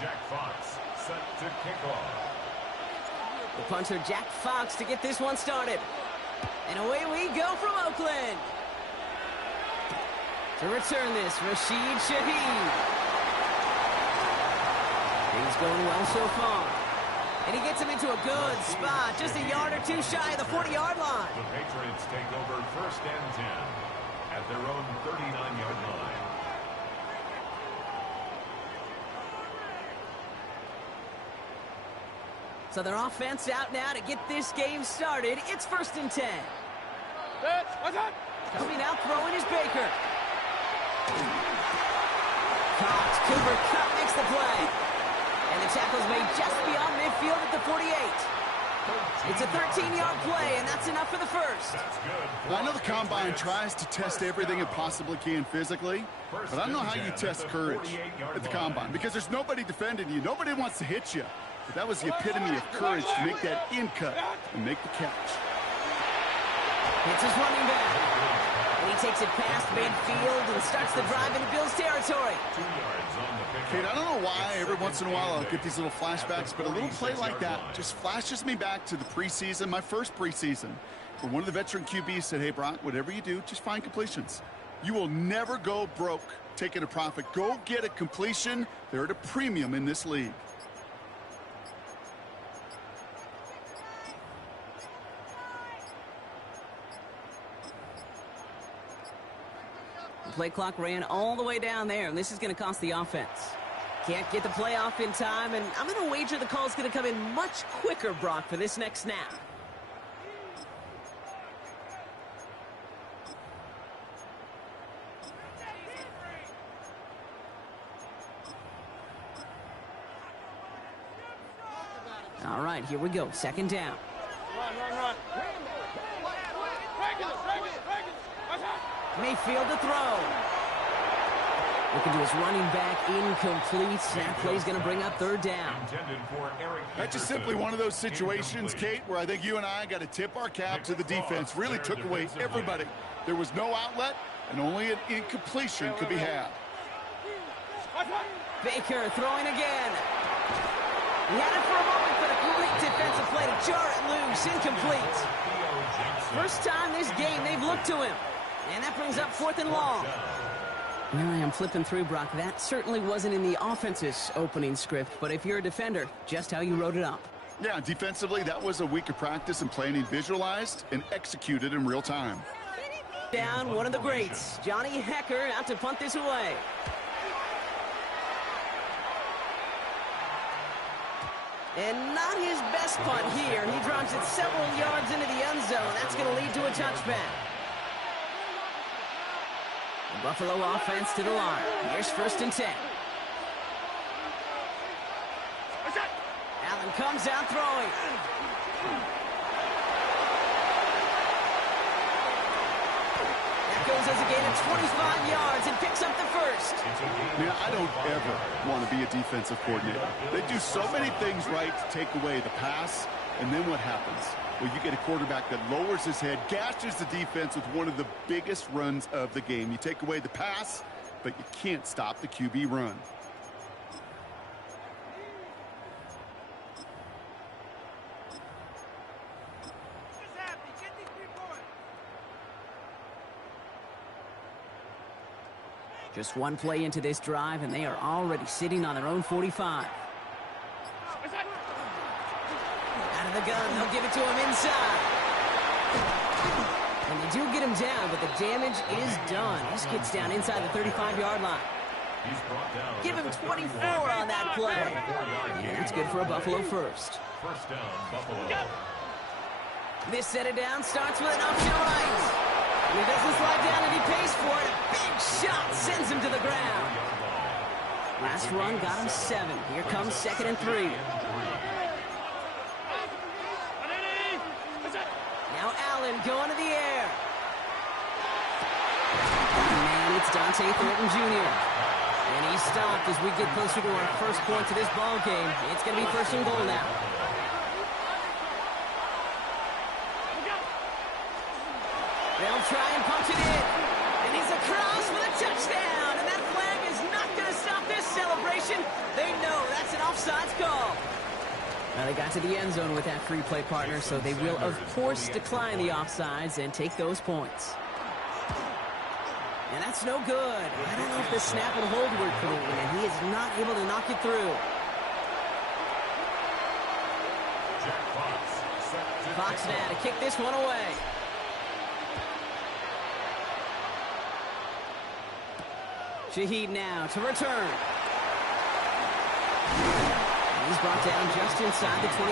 Jack Fox set to kick off. The punter, Jack Fox, to get this one started. And away we go from Oakland. To return this, Rashid Shaheed. Things going well so far. And he gets him into a good spot, just a yard or two shy of the 40-yard line. The Patriots take over 1st and 10 at their own 39-yard line. So their offense out now to get this game started. It's 1st and 10. Coming out throwing is Baker. Cox, Cooper Kupp makes the play. And the tackle's made just beyond midfield at the 48. It's a 13-yard play, and that's enough for the first. Well, I know the Combine tries to test everything it possibly can physically, but I don't know how you test courage at the Combine, because there's nobody defending you. Nobody wants to hit you. But that was the epitome of courage to make that in cut and make the catch. It's his running back. And he takes it past midfield and starts the drive into Bills territory. 2 yards on the pick. Kate, I don't know why every once in a while I'll get these little flashbacks, but a little play like that just flashes me back to the preseason, my first preseason, where one of the veteran QBs said, hey, Brock, whatever you do, just find completions. You will never go broke taking a profit. Go get a completion. They're at a premium in this league. The play clock ran all the way down there, and this is going to cost the offense. Can't get the play off in time, and I'm going to wager the call's going to come in much quicker, Brock, for this next snap. All right, here we go. 2nd down. Run. Mayfield to throw. Looking to his running back, incomplete. That play's going to bring up 3rd down. That's just simply one of those situations, Kate, where I think you and I got to tip our cap to the defense. Really took away everybody. There was no outlet, and only an incompletion could be had. Baker throwing again. He had it for a moment, but a great defensive play to jar it loose. Incomplete. First time this game they've looked to him. And that brings up 4th and long. Well, I am flipping through, Brock. That certainly wasn't in the offense's opening script, but if you're a defender, just how you wrote it up. Yeah, defensively, that was a week of practice and planning visualized and executed in real time. Down one of the greats, Johnny Hecker, out to punt this away. And not his best punt here. He drives it several yards into the end zone. That's going to lead to a touchback. The Buffalo offense to the line. Here's 1st and 10. Allen comes out throwing. That goes as a gain of 25 yards and picks up the first. Man, I don't ever want to be a defensive coordinator. They do so many things right to take away the pass, and then what happens? Well, you get a quarterback that lowers his head, gashes the defense with one of the biggest runs of the game. You take away the pass, but you can't stop the QB run. Just one play into this drive, and they are already sitting on their own 45. Out of the gun, they'll give it to him inside. And they do get him down, but the damage is done. This gets down inside the 35-yard line. Give him 24 on that play. Yeah, that's good for a Buffalo first. 1st down, Buffalo. This set it down starts with an option right. He doesn't slide down and he pays for it. A big shot sends him to the ground. Last run got him 7. Here comes 2nd and 3. Now Allen going to the air. Man, it's Dante Thornton Jr. And he's stopped as we get closer to our first point to this ball game. It's going to be 1st and goal now. They'll try and punch it in. And he's across for the touchdown. And that flag is not going to stop this celebration. They know that's the end zone with that free play, partner, so they will, of course, decline the offsides and take those points. And that's no good. I don't know if the snap and hold work for him, and he is not able to knock it through. Fox now to kick this one away. Shaheed now to return. He's brought down just inside the 25.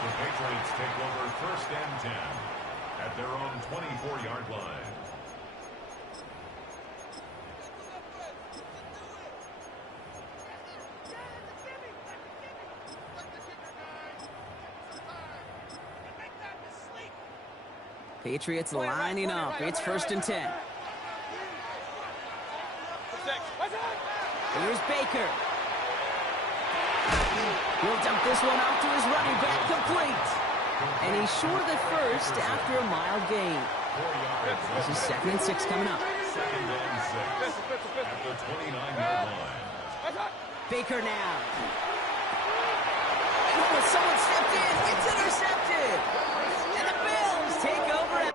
The Patriots take over 1st and 10 at their own 24-yard line. Patriots lining up. It's 1st and 10. Here's Baker. He'll dump this one off to his running back, complete. And he's short of the first after a mild gain. This is 2nd and 6 coming up. 2nd and 6 at the 29-yard line. Baker now. Oh, someone stepped in. It's intercepted. And the Bills take over.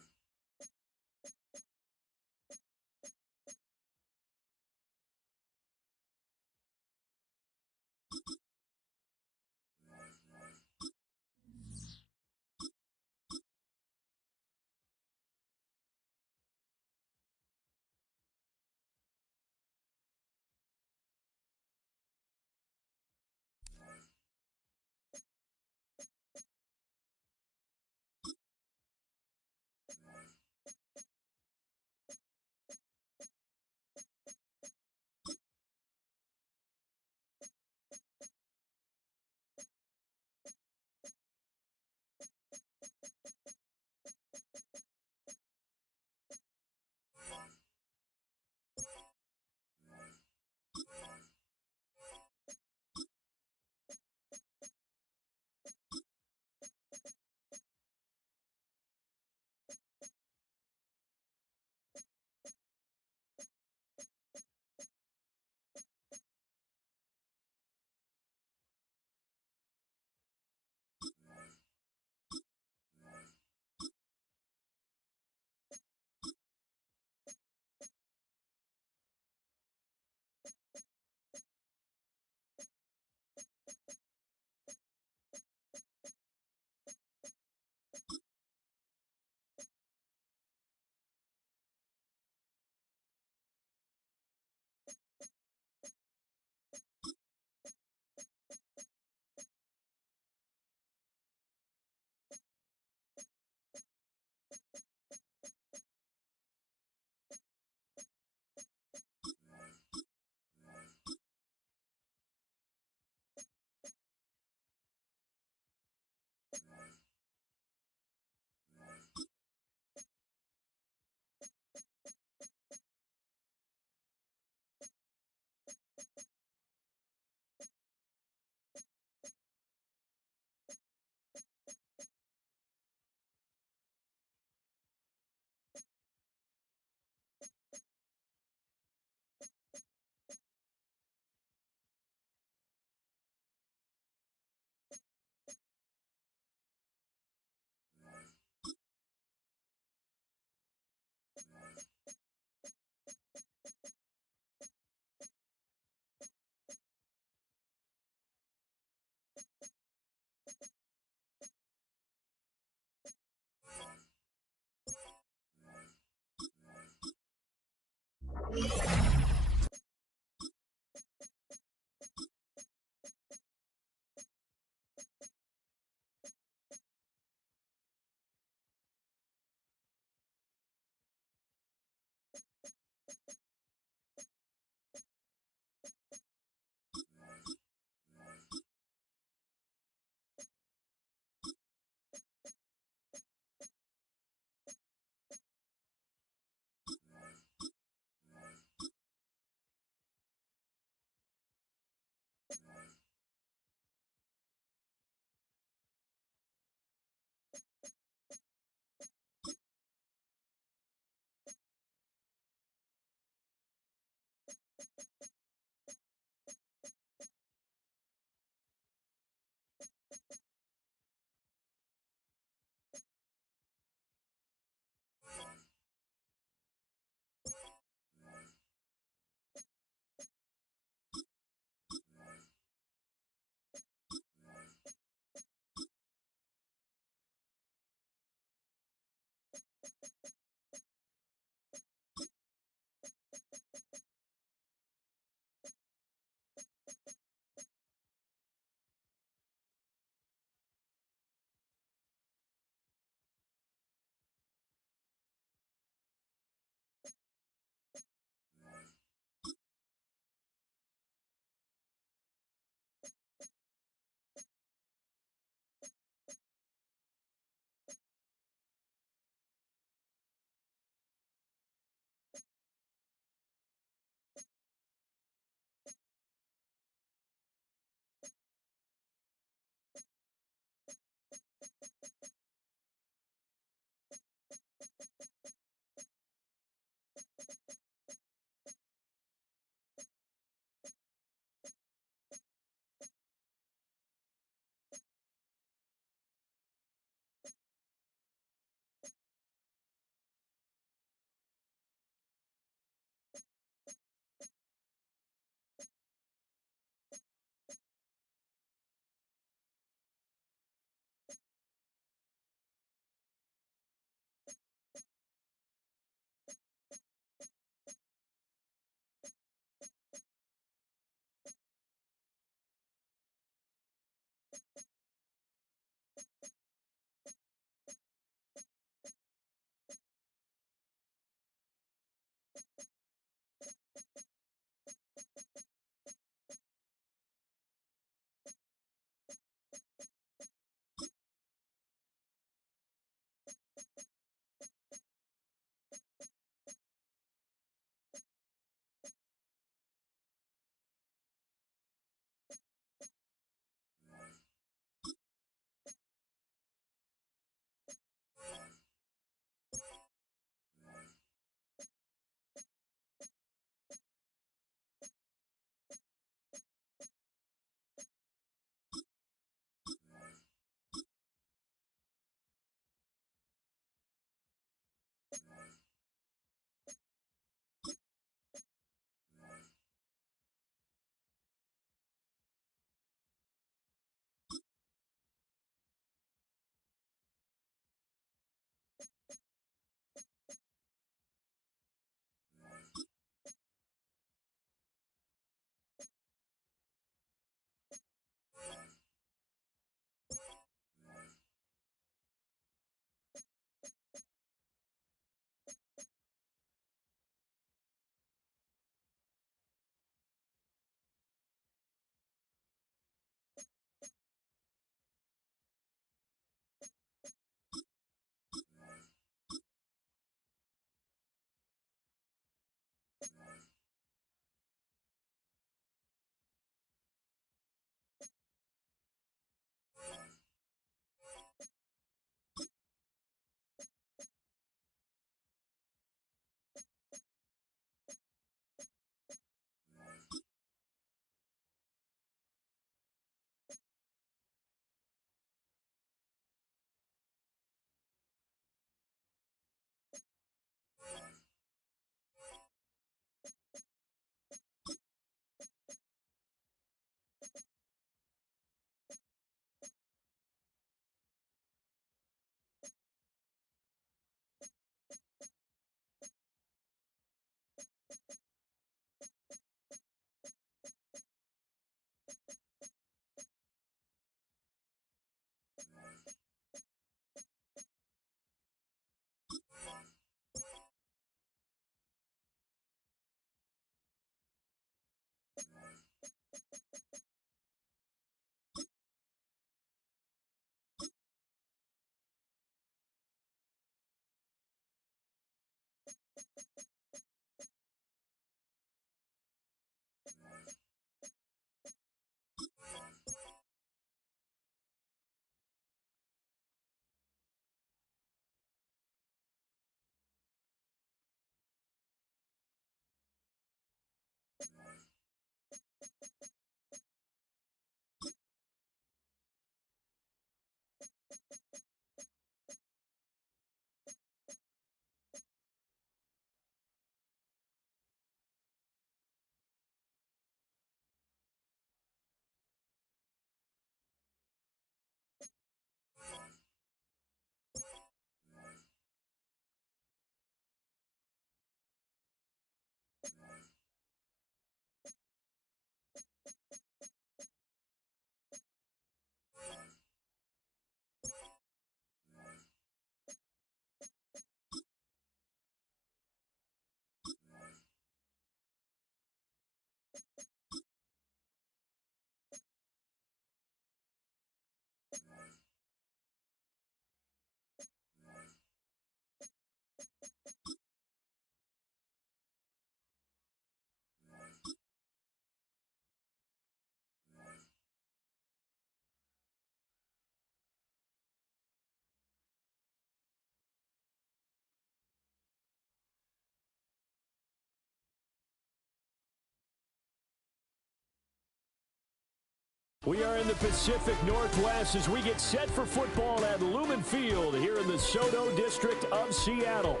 We are in the Pacific Northwest as we get set for football at Lumen Field here in the Soto District of Seattle.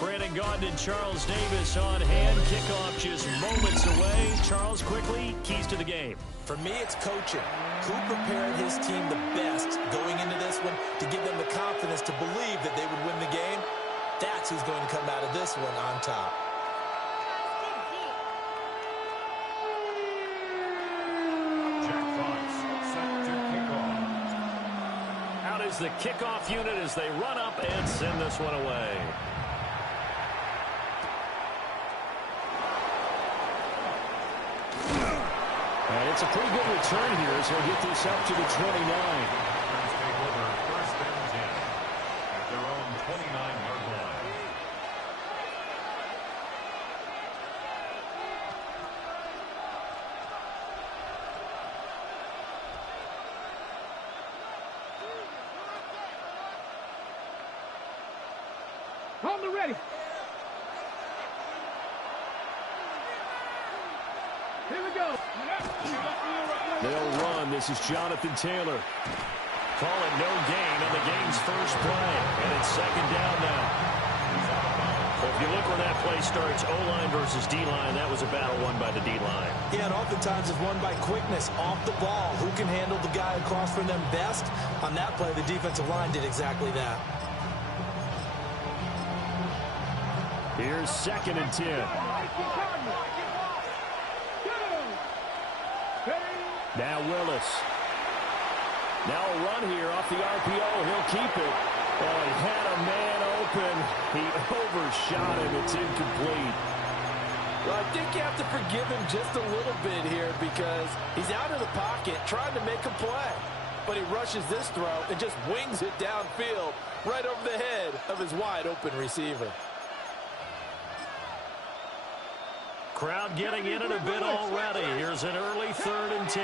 Brandon Gaudin and Charles Davis on hand. Kickoff just moments away. Charles, quickly, keys to the game. For me, it's coaching. Who prepared his team the best going into this one to give them the confidence to believe that they would win the game? That's who's going to come out of this one on top. Out is the kickoff unit as they run up and send this one away. And it's a pretty good return here as he'll get this up to the 29. Take over first and 10 at their own 29-yard line. Hold me ready. Here we go. They'll run. This is Jonathan Taylor. Call it no gain on the game's first play. And it's second down now. Well, if you look where that play starts, O-line versus D-line, that was a battle won by the D-line. Yeah, and oftentimes it's won by quickness off the ball. Who can handle the guy across from them best? On that play, the defensive line did exactly that. Here's second and 10. Now Willis. Now a run here off the RPO. He'll keep it. Oh, he had a man open. He overshot him. It's incomplete. Well, I think you have to forgive him just a little bit here because he's out of the pocket trying to make a play. But he rushes this throw and just wings it downfield right over the head of his wide open receiver. Crowd getting in it a bit already. Here's an early 3rd and 10.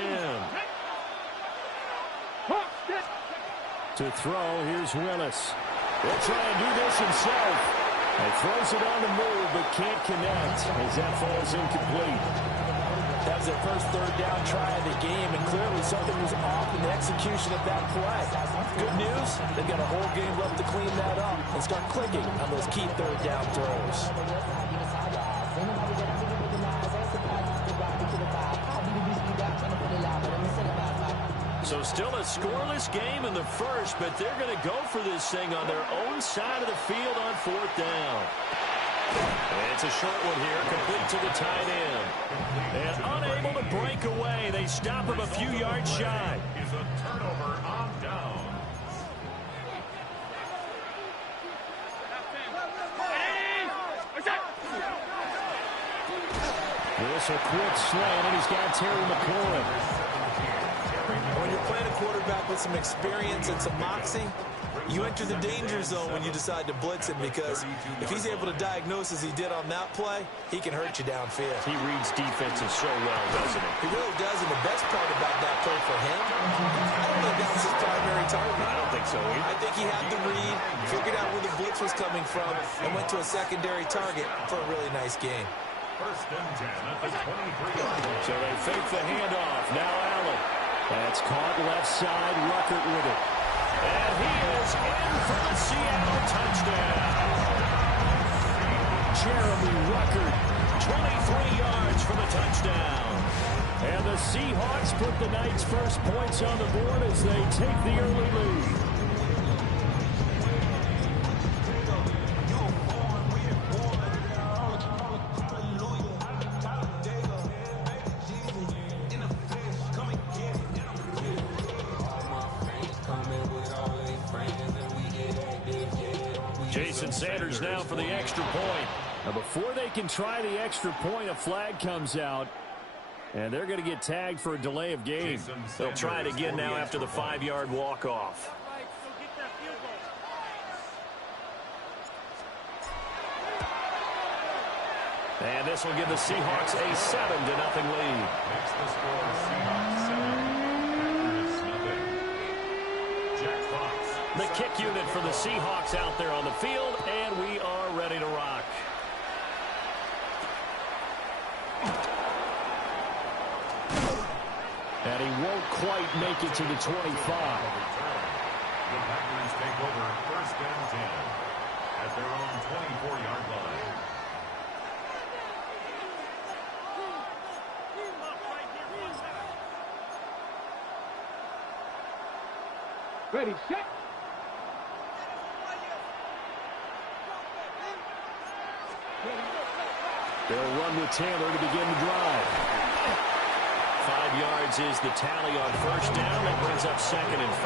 To throw, here's Willis. He'll try and do this himself. He throws it on the move, but can't connect as that falls incomplete. That was their first 3rd down try of the game, and clearly something was off in the execution of that play. Good news, they've got a whole game left to clean that up and start clicking on those key 3rd down throws. So still a scoreless game in the first, but they're going to go for this thing on their own side of the field on 4th down. And it's a short one here, complete to the tight end. And unable to break away. They stop him a few yards shy. Is a turnover on down. This a quick slant, and he's got Terry McLaurin. When you're playing a quarterback with some experience and some moxie, you enter the danger zone when you decide to blitz him because if he's able to diagnose as he did on that play, he can hurt you downfield. He reads defenses so well, doesn't he? He really does, and the best part about that play for him, I don't think that was his primary target. I don't think so either. I think he had the read, figured out where the blitz was coming from, and went to a secondary target for a really nice game. First and 10 at the 23-yard line. So they fake the handoff. Now Allen. That's caught left side. Ruckert with it. And he is in for the Seattle touchdown. Jeremy Ruckert, 23 yards for the touchdown. And the Seahawks put the Knights' first points on the board as they take the early lead. Jason Sanders now for the extra point. Now before they can try the extra point, a flag comes out. And they're going to get tagged for a delay of game. They'll try it again now after the 5-yard walk-off. And this will give the Seahawks a 7-0 lead. Makes the score Seahawks 7, Packers 0. Jack Fox. The kick unit for the Seahawks out there on the field, and we are ready to rock. And he won't quite make it to the 25. The Packers take over first and 10 at their own 24-yard line. Ready, set. They'll run with Taylor to begin the drive. 5 yards is the tally on first down. That brings up 2nd and 5.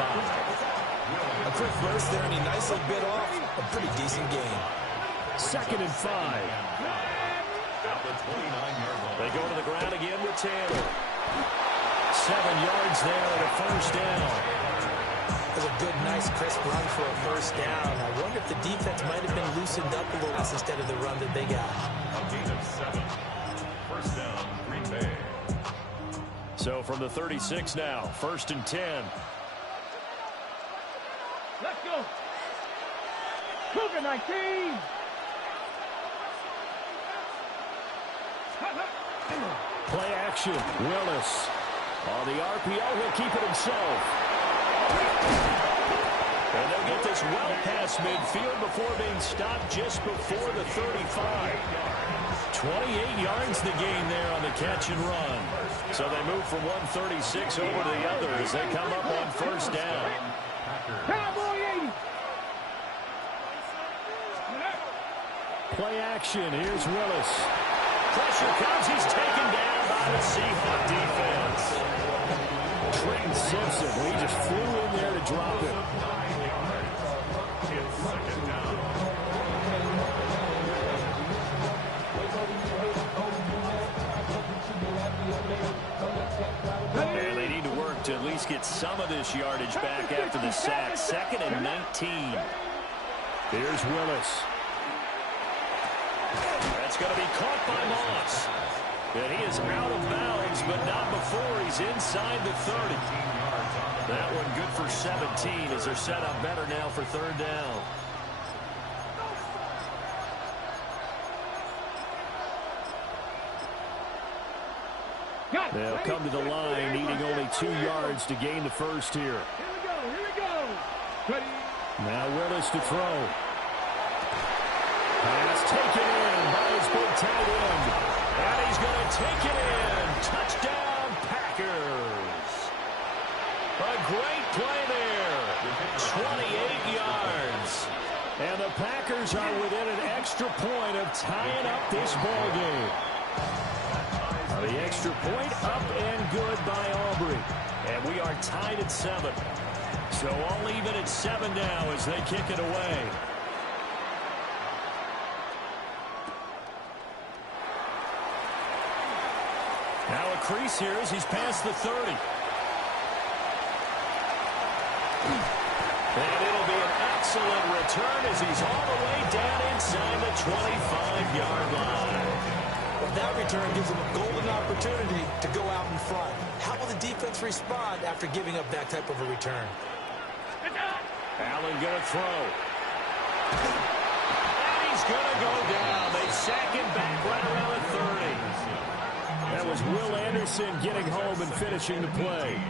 A quick burst there, and he nicely bit off a pretty decent game. 2nd and 5. At the 29-yard line. They go to the ground again with Taylor. 7 yards there at a first down. That was a good, nice, crisp run for a first down. I wonder if the defense might have been loosened up a little instead of the run that they got. A gain of 7. First down, Green Bay. So from the 36 now, 1st and 10. Let's go. Cougar 19. Play action. Willis. On the RPO, he'll keep it himself. And they'll get this well past midfield before being stopped just before the 35. 28 yards the gain there on the catch and run. So they move from 136 over to the other as they come up on first down. Cowboy 80. Play action. Here's Willis. Pressure comes. He's taken down by the Seahawk defense. Trenton Simpson, he just flew in there to drop it. It's 2nd down. And they need to work to at least get some of this yardage back after the sack. 2nd and 19. Here's Willis. That's going to be caught by Moss. And he is out of bounds, but not before he's inside the 30. That one good for 17 as they're set up better now for 3rd down. They'll come to the line, needing only 2 yards to gain the first here. Here we go. Ready. Now Willis to throw. Pass taken in by his big tight end. And he's going to take it in. Touchdown, Packers. A great play there. 28 yards. And the Packers are within an extra point of tying up this ball game. The extra point up and good by Aubrey. And we are tied at 7. So all even at 7 now as they kick it away. Now a crease here as he's past the 30. And it'll be an excellent return as he's all the way down inside the 25-yard line. Well, that return gives them a golden opportunity to go out in front. How will the defense respond after giving up that type of a return? Allen going to throw. And he's going to go down. They sack him back right around the 30. That was Will Anderson getting home and finishing the play.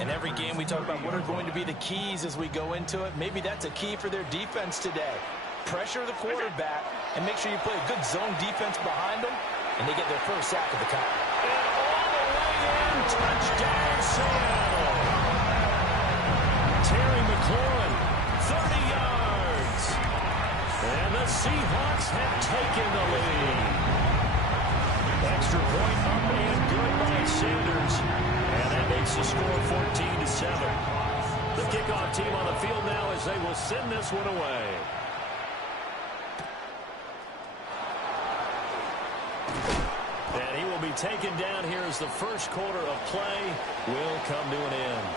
In every game we talk about what are going to be the keys as we go into it. Maybe that's a key for their defense today. Pressure the quarterback and make sure you play a good zone defense behind them, and they get their first sack of the count. And all the way in, touchdown Seattle. Terry McLaurin, 30 yards. And the Seahawks have taken the lead. Extra point up and good by Sanders. And that makes the score 14-7. The kickoff team on the field now as they will send this one away. And he will be taken down here as the first quarter of play will come to an end.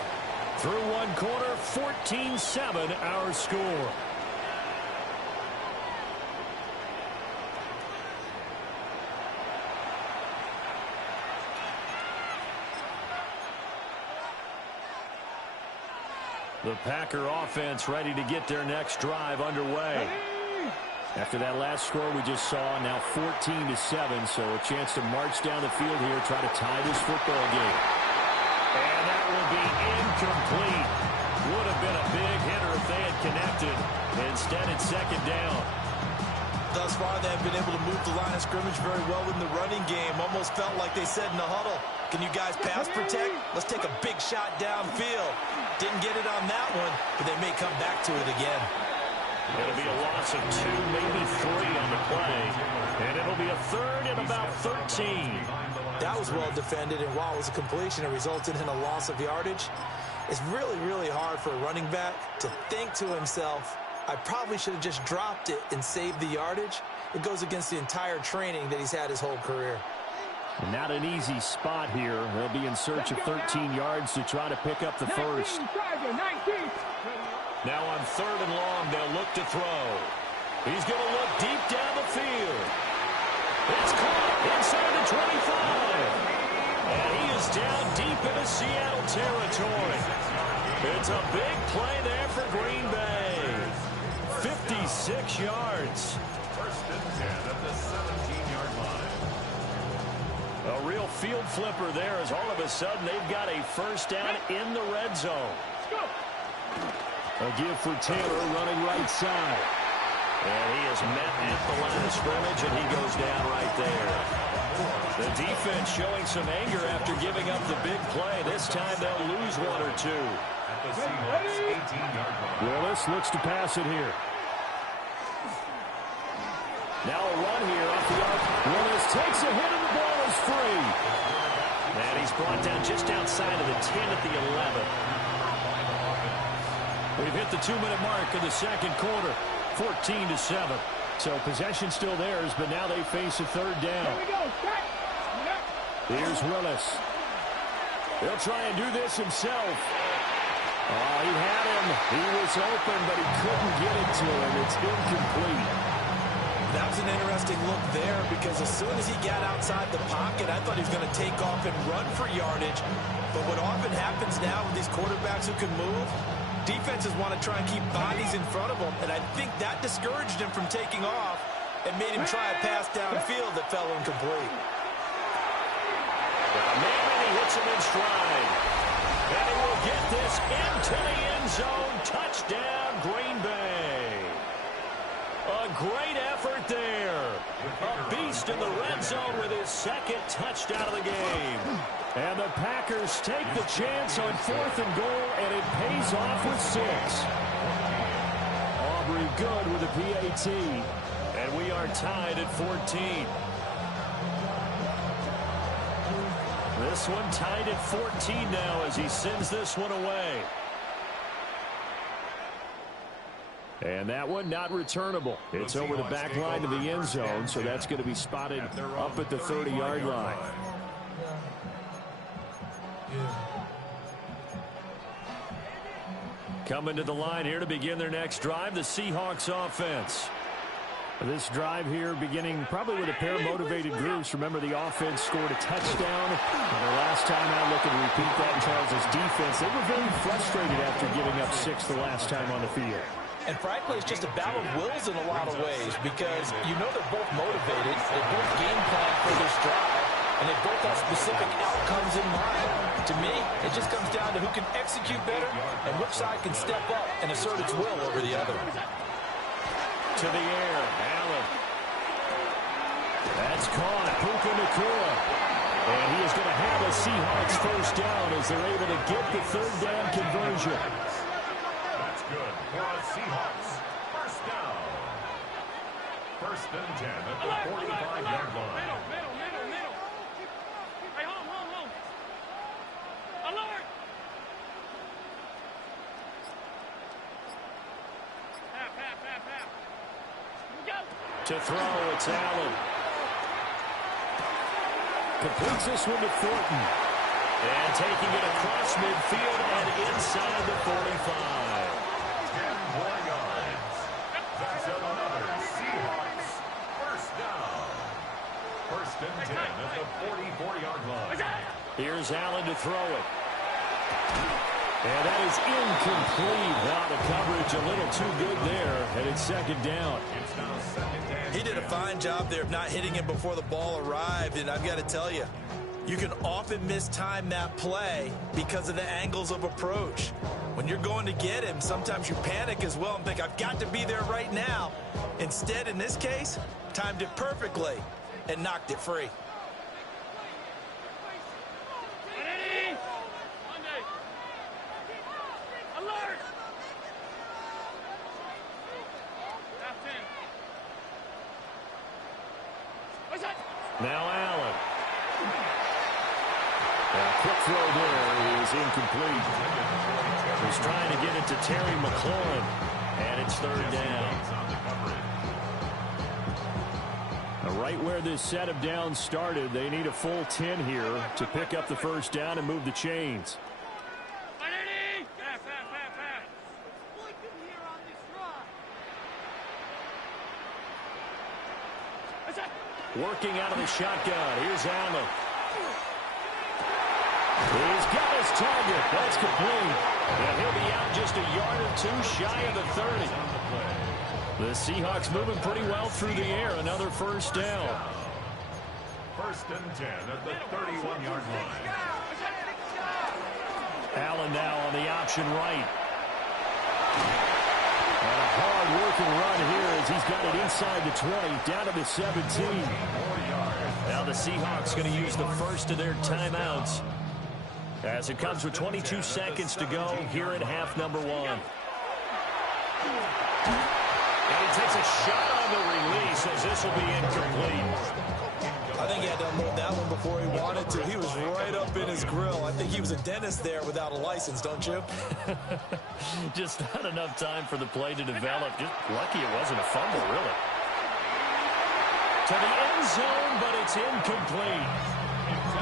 Through one quarter, 14-7 our score. The Packer offense ready to get their next drive underway. After that last score we just saw, now 14-7, so a chance to march down the field here, try to tie this football game. And Incomplete. Would have been a big hitter if they had connected. Instead, it's second down. Thus far, they have been able to move the line of scrimmage very well in the running game. Almost felt like they said in the huddle, can you guys pass protect? Let's take a big shot downfield. Didn't get it on that one, but they may come back to it again. It'll be a loss of 2, maybe 3 on the play. And it'll be a third and about 13. That was well defended, and while it was a completion, it resulted in a loss of yardage. It's really, really hard for a running back to think to himself, I probably should have just dropped it and saved the yardage. It goes against the entire training that he's had his whole career. Not an easy spot here. They'll be in search of 13 yards to try to pick up the first. Now on third and long, they'll look to throw. He's going to look deep down the field. It's caught inside the 25. And he is down deep into Seattle territory. It's a big play there for Green Bay. 56 yards. First and 10 at the 17-yard line. A real field flipper there as all of a sudden they've got a first down in the red zone. A give for Taylor running right side. And he is met at the line of scrimmage, and he goes down right there. The defense showing some anger after giving up the big play. This time they'll lose 1 or 2. At the Seahawks 18-yard line. Willis looks to pass it here. Now a run here off the arc. Willis takes a hit and the ball is free. And he's brought down just outside of the 10 at the 11. We've hit the 2-minute mark of the second quarter. 14-7. So possession still theirs, but now they face a third down. Here's Willis. He'll try and do this himself. Oh, he had him. He was open, but he couldn't get it to him. It's incomplete. That was an interesting look there because as soon as he got outside the pocket, I thought he was going to take off and run for yardage. But what often happens now with these quarterbacks who can move, defenses want to try and keep bodies in front of them, and I think that discouraged him from taking off and made him try a pass downfield that fell incomplete. Maybe he hits him in stride. And he will get this into the end zone. Touchdown, Green Bay. A great effort there. A beast in the red zone with his second touchdown of the game. And the Packers take the chance on 4th and goal, and it pays off with 6. Aubrey good with a PAT. And we are tied at 14. This one tied at 14 now as he sends this one away. And that one not returnable. It's over the back line of the end zone, so that's going to be spotted up at the 30-yard line. Coming to the line here to begin their next drive, the Seahawks offense. This drive here beginning probably with a pair of motivated groups. Remember, the offense scored a touchdown. And the last time out, looking to repeat that in Charles' defense. They were very frustrated after giving up 6 the last time on the field. And frankly, it's just a battle of wills in a lot of ways because you know they're both motivated, they both game plan for this drive, and they both have specific outcomes in mind. To me, it just comes down to who can execute better and which side can step up and assert its will over the other. To the air, Allen. That's caught, Puka Nacua. And he is going to have a Seahawks first down as they're able to get the third down conversion. Good for a Seahawks first down. First and 10 at the 45-yard line. Middle. Hey, hold. Alert! Half. Go! To throw, it's Allen. Completes this one to Thornton. And taking it across midfield and inside the 45. 10 more yards. That's another Seahawks first down. First and 10 at the 44-yard line. Here's Allen to throw it. And that is incomplete. Now the coverage a little too good there, and it's second down. It's now second down. He did a fine job there of not hitting him before the ball arrived, and I've got to tell you, You can often mistime that play because of the angles of approach. When you're going to get him, sometimes you panic as well and think, I've got to be there right now. Instead, in this case, timed it perfectly and knocked it free. Ready? Monday. Alert! Half 10. What's that? Now Allen. A quick throw there is incomplete. He's trying to get it to Terry McLaurin, and it's third down. Right where this set of downs started, they need a full 10 here to pick up the first down and move the chains. Ready? Half. What's that? Working out of the shotgun. Here's Allen. He's got his target. That's complete. And he'll be out just a yard or two shy of the 30. The Seahawks moving pretty well through the air. Another first down. First and 10 at the 31-yard line. Allen now on the option right. And a hard-working run here as he's got it inside the 20, down to the 17. Now the Seahawks going to use the first of their timeouts as it comes with 22 seconds to go here at half number one. And he takes a shot on the release as this will be incomplete. I think he had to unload that one before he wanted to. He was right up in his grill. I think he was a dentist there without a license, don't you? Just not enough time for the play to develop. Just lucky it wasn't a fumble, really. To the end zone, but it's incomplete.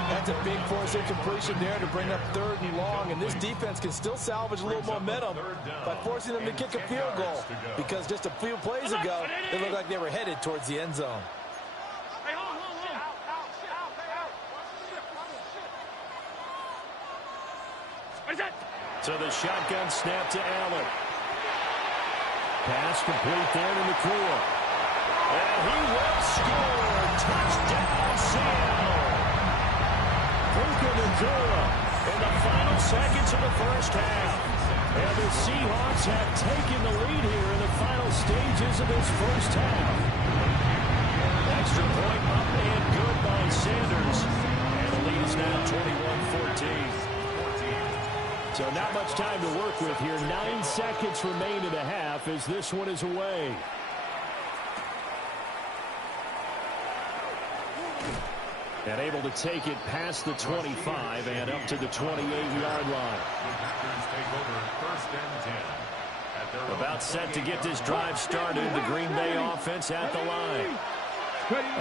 That's a big force incompletion there to bring up third and long, and this defense can still salvage a little momentum by forcing them to kick a field goal, because just a few plays ago, they looked like they were headed towards the end zone. Hey, hold. What's that? So the shotgun snap to Allen. Pass complete there to McCoy. And he will score. Touchdown, Seattle. In the final seconds of the first half. And the Seahawks have taken the lead here in the final stages of this first half. Extra point up and good by Sanders. And the lead is now 21-14. So not much time to work with here. 9 seconds remain in the half as this one is away. And able to take it past the 25 and up to the 28-yard line. About set to get this drive started. The Green Bay offense at the line.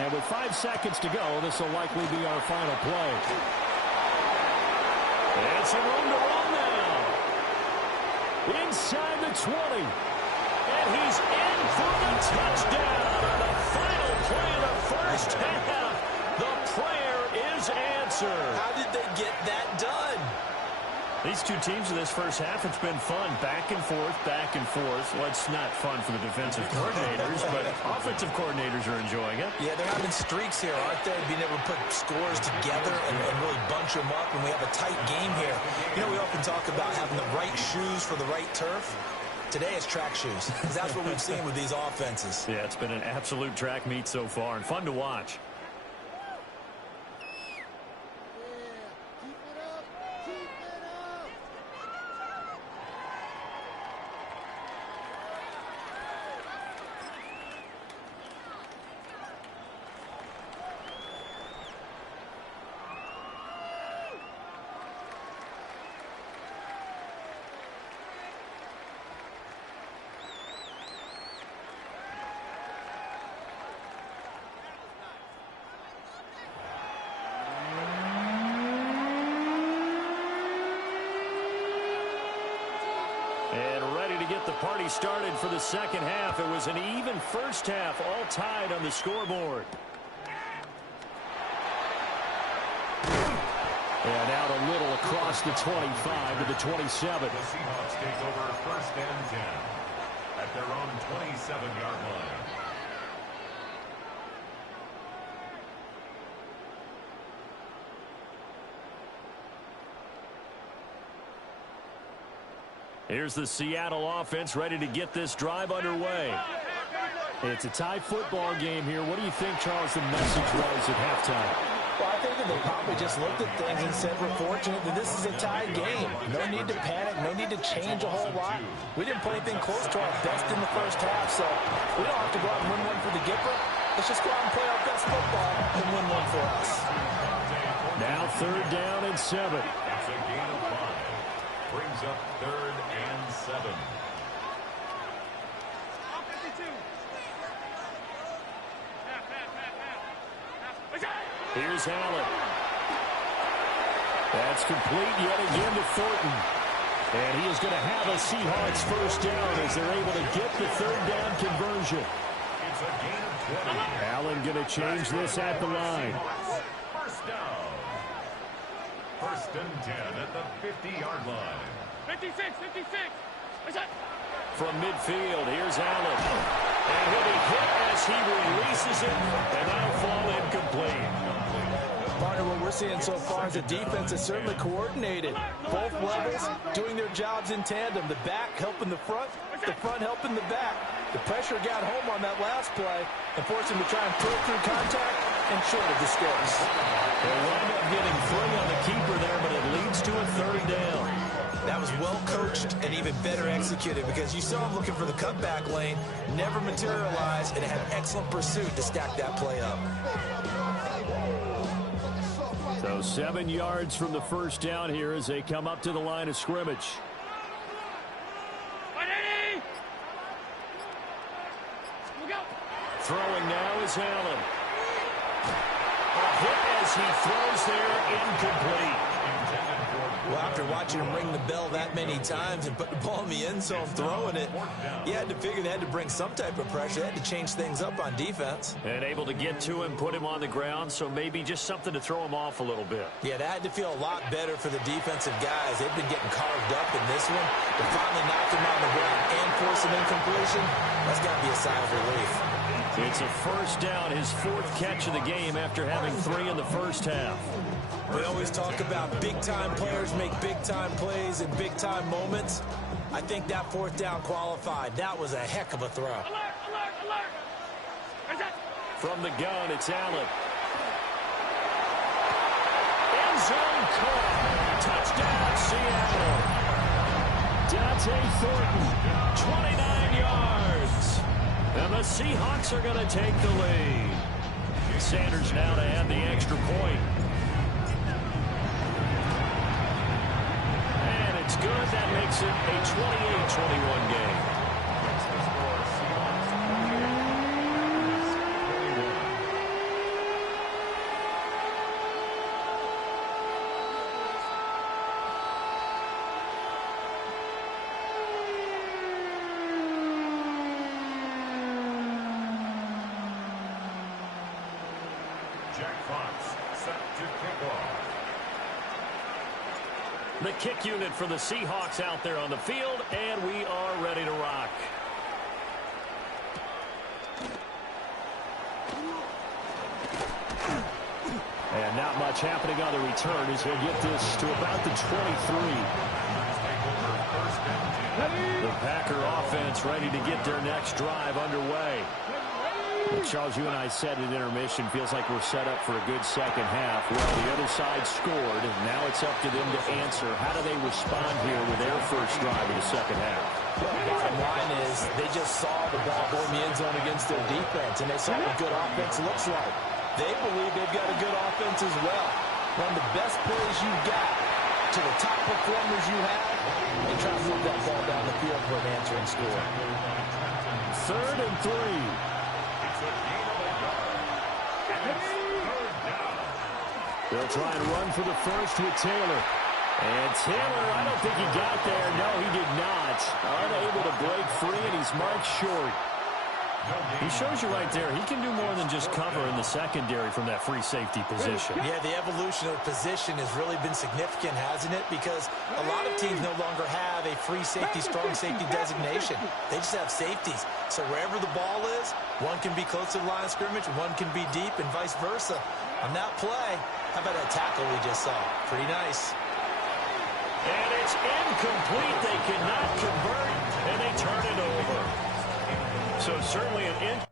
And with 5 seconds to go, this will likely be our final play. It's a room to run now. Inside the 20. And he's in for the touchdown. And the final play of the first half. The prayer is answered. How did they get that done? These two teams in this first half, it's been fun. Back and forth, back and forth. Well, it's not fun for the defensive coordinators, but offensive coordinators are enjoying it. Yeah, they're having streaks here, aren't they? Being able to put scores together and really bunch them up, and we have a tight game here. You know, we often talk about having the right shoes for the right turf. Today it's track shoes, because that's what we've seen with these offenses. Yeah, it's been an absolute track meet so far, and fun to watch. The party started for the second half. It was an even first half, all tied on the scoreboard. And out a little across the 25 to the 27. The Seahawks take over first and 10 at their own 27-yard line. Here's the Seattle offense ready to get this drive underway. It's a tie football game here. What do you think, Charles, the message was at halftime? Well, I think that they probably just looked at things and said, we're fortunate that this is a tie game. No need to panic, no need to change a whole lot. We didn't play anything close to our best in the first half, so we don't have to go out and win one for the Gipper. Let's just go out and play our best football and win one for us. Now 3rd down and 7. It's a gain of 5. Brings up 3rd and 7. Here's Allen. That's complete yet again to Thornton. And he is going to have a Seahawks first down as they're able to get the 3rd down conversion. It's a gain of 20. Allen going to change this at the line. First down. 1st and 10 at the 50-yard line. 56, 56. What's that? From midfield, here's Allen. And he'll be hit as he releases it, and that'll fall incomplete. Partner, what we're seeing so far is the defense is certainly coordinated. Both levels doing their jobs in tandem. The back helping the front helping the back. The pressure got home on that last play and forced him to try and throw through contact and short of the sticks. They wind up getting 3 on the keeper there, but it leads to a 3rd down. That was well coached and even better executed because you saw him looking for the cutback lane, never materialized, and had excellent pursuit to stack that play up. So 7 yards from the first down here as they come up to the line of scrimmage. 180. Look out. Throwing now is Allen. A hit as he throws there, incomplete. Well, after watching him ring the bell that many times and put the ball in the end zone throwing it, you had to figure they had to bring some type of pressure. They had to change things up on defense. And able to get to him, put him on the ground, so maybe just something to throw him off a little bit. Yeah, that had to feel a lot better for the defensive guys. They've been getting carved up in this one. To finally knock him on the ground and force an incompletion, that's got to be a sigh of relief. It's a first down, his 4th catch of the game after having 3 in the first half. We always talk about big-time players make big-time plays in big-time moments. I think that 4th down qualified. That was a heck of a throw. Alert, alert, alert. Where's that? From the gun, it's Allen. End zone caught. Touchdown, Seattle. Dante Thornton, 29 yards. And the Seahawks are going to take the lead. Sanders now to add the extra point. And it's good. That makes it a 28-21 game. The kick unit for the Seahawks out there on the field, and we are ready to rock. And not much happening on the return as he'll get this to about the 23. The Packer offense ready to get their next drive underway. Well, Charles, you and I said at intermission, feels like we're set up for a good second half. Well, the other side scored. Now it's up to them to answer. How do they respond here with their first drive of the second half? Well, bottom line is they just saw the ball go in the end zone against their defense, and they saw what good offense looks like. They believe they've got a good offense as well. Run the best plays you've got to the top performers you have, and try to move that ball down the field for an answering score. 3rd and 3. They'll try and run for the first with Taylor. And Taylor, I don't think he got there. No, he did not. Unable to break free, and he's marked short. He shows you right there, he can do more than just cover in the secondary from that free safety position. Yeah, the evolution of the position has really been significant, hasn't it? Because a lot of teams no longer have a free safety, strong safety designation. They just have safeties. So wherever the ball is, one can be close to the line of scrimmage, one can be deep, and vice versa. On that play, how about that tackle we just saw? Pretty nice. And it's incomplete. They cannot convert, and they turn it over. So certainly an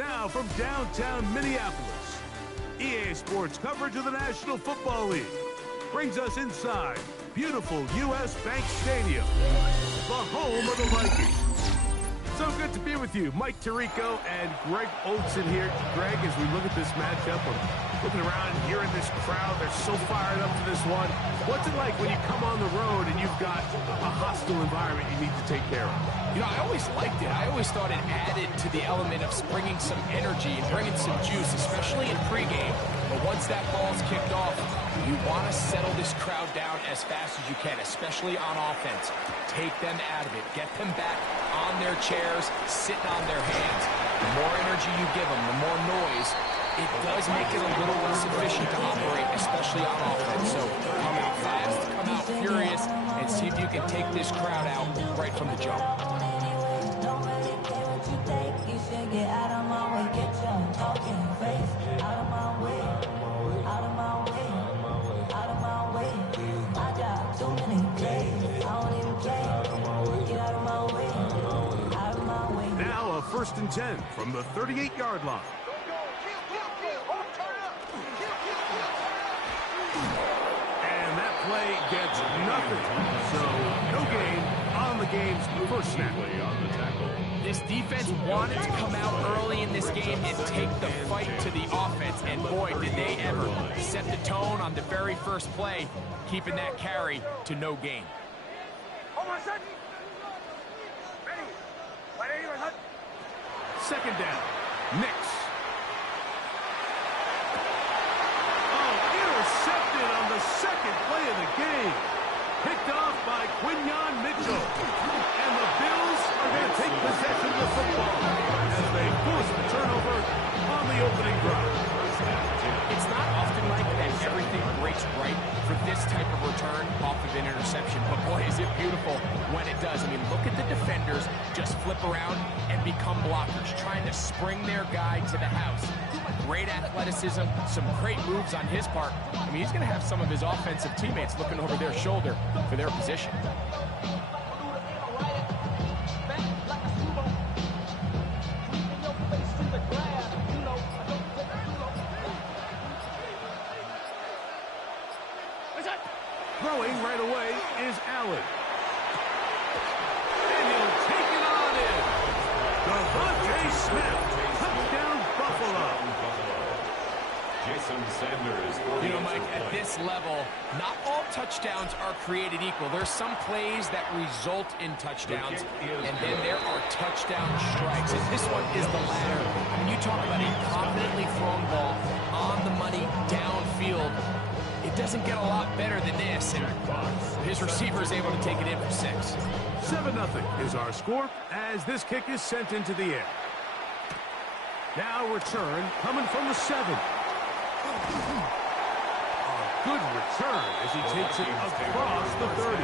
Now from downtown Minneapolis, EA Sports coverage of the National Football League brings us inside beautiful U.S. Bank Stadium, the home of the Vikings. So good to be with you. Mike Tirico and Greg Olson here. Greg, as we look at this matchup, I'm looking around and hearing this crowd. They're so fired up for this one. What's it like when you come on the road and you've got a hostile environment you need to take care of? You know, I always liked it. I always thought it added to the element of bringing some energy and bringing some juice, especially in pregame. But once that ball's kicked off, you want to settle this crowd down as fast as you can, especially on offense. Take them out of it. Get them back on their chairs, sitting on their hands. The more energy you give them, the more noise, it does make it a little less efficient to operate, especially on offense. So come out fast, come out furious, and see if you can take this crowd out right from the jump. Now a 1st and 10 from the 38-yard line. And that play gets nothing. So no gain on the game's first snap. On the tackle. This defense wanted to come out early in this game and take the fight to the offense. And boy, did they ever set the tone on the very first play, keeping that carry to no gain. Second down. Nix. Oh, intercepted on the second play of the game. Picked off by Quinyon Mitchell. And the Bills are going to take possession of the football as they force the turnover on the opening drive. It's not often like that everything breaks right for this type of return off of an interception, but boy, is it beautiful when it does. I mean, look at the defenders just flip around and become blockers, trying to spring their guy to the house. Great athleticism, some great moves on his part. I mean, he's going to have some of his offensive teammates looking over their shoulder for their position. Throwing right away is Allen. And he'll take it on in. Devontae Smith, touchdown Buffalo. Jason Sanders. You know, Mike, at this level, not all touchdowns are created equal. There's some plays that result in touchdowns, and then there are touchdown strikes. And this one is the latter. When you talk about a confidently thrown ball on the money downfield, it doesn't get a lot better than this, and his receiver is able to take it in for 6. 7-0 is our score as this kick is sent into the air. Now return coming from the 7. A good return as he takes it across the 30.